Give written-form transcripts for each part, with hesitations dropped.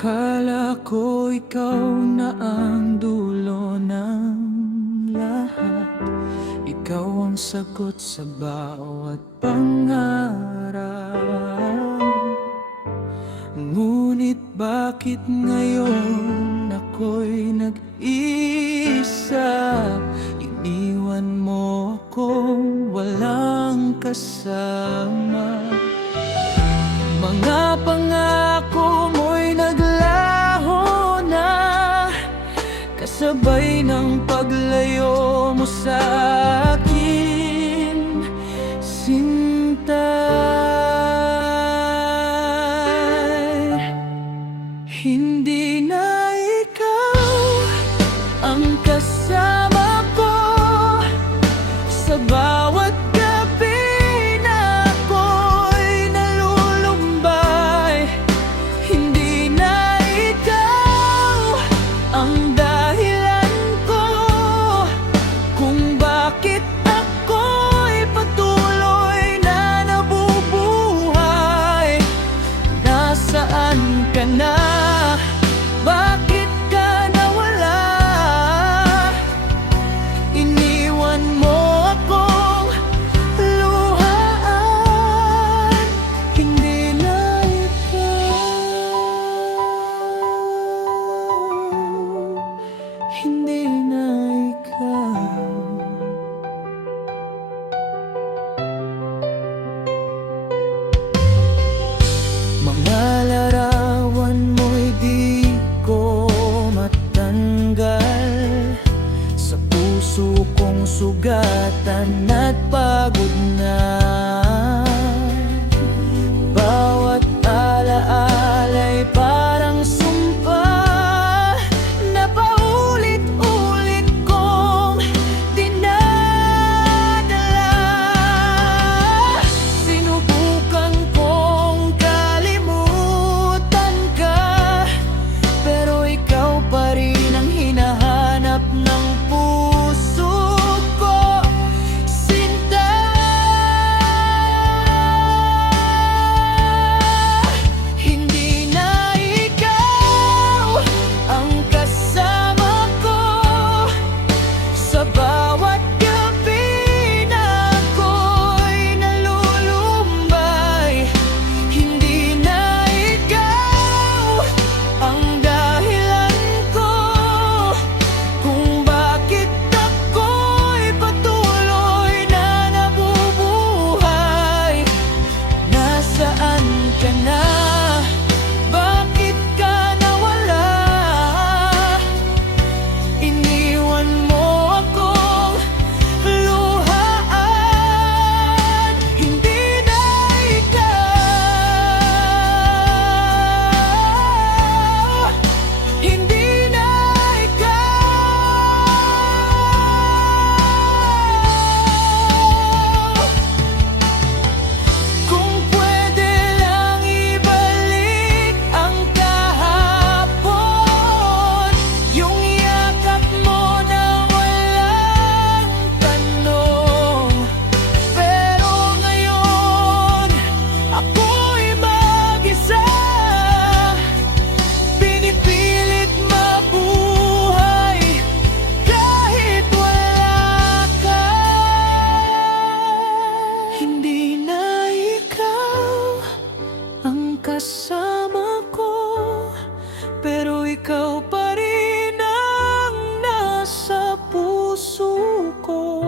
Akala ko ikaw na ang dulo ng lahat. Ikaw ang sagot sa bawat pangarap. Ngunit bakit ngayon ako'y nag-iisa? Iniwan mo akong walang kasama. Mga pangako mo'y naglaho na, kasabay ng paglayo mo sa akin, sinta. Hindi na ikaw ang kasama ko sa bawat gabi na ako'y nalulumbay. Hindi na ikaw ang dahilan ko kung bakit ako'y patuloy na nabubuhay. Nasaan ka na? Bakit ka nawala? Iniwan mo akong luhaan. Hindi na ikaw, hindi na ikaw. Mga larawan mo'y di ko matanggal sa puso kong sugatan at pagod na. Bawat alaala'y parang sumpa na paulit-ulit kong dinadala. Sinubukan kong kalimutan ka, pero ikaw pa rin ang hinahanap ng puso ko, sinta. Hindi na ikaw ang kasama ko sa bawat gabi na ako'y nalulumbay. Hindi na ikaw ang dahilan ko kung bakit ako'y patuloy na nabubuhay. Nasaan ka na? Bakit ka nawala? Iniwan mo akong luhaan. Hindi na ikaw, hindi na ikaw. Kung pwede lang ibalik ang kahapon, yung yakap mo na walang tanong. Pero ngayon, ako'y mag-isa, pinipilit mabuhay kahit wala ka. Hindi na ikaw ang kasama ko, pero ikaw pa rin ang nasa puso ko.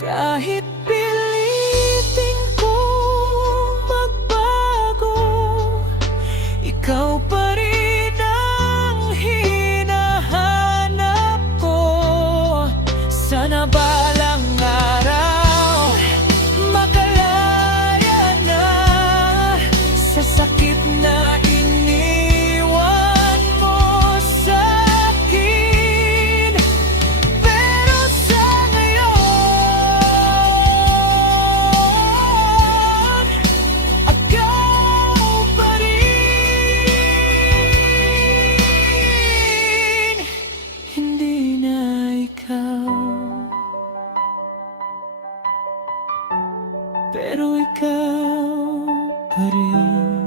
Kahit pilitin kong magbago, ikaw pa rin ang hinahanap ko. Sana balang araw makalaya na sa sakit na iniwan mo sa'kin. Pero sa ngayon, ikaw pa rin. Hindi na ikaw, pero ikaw pa rin.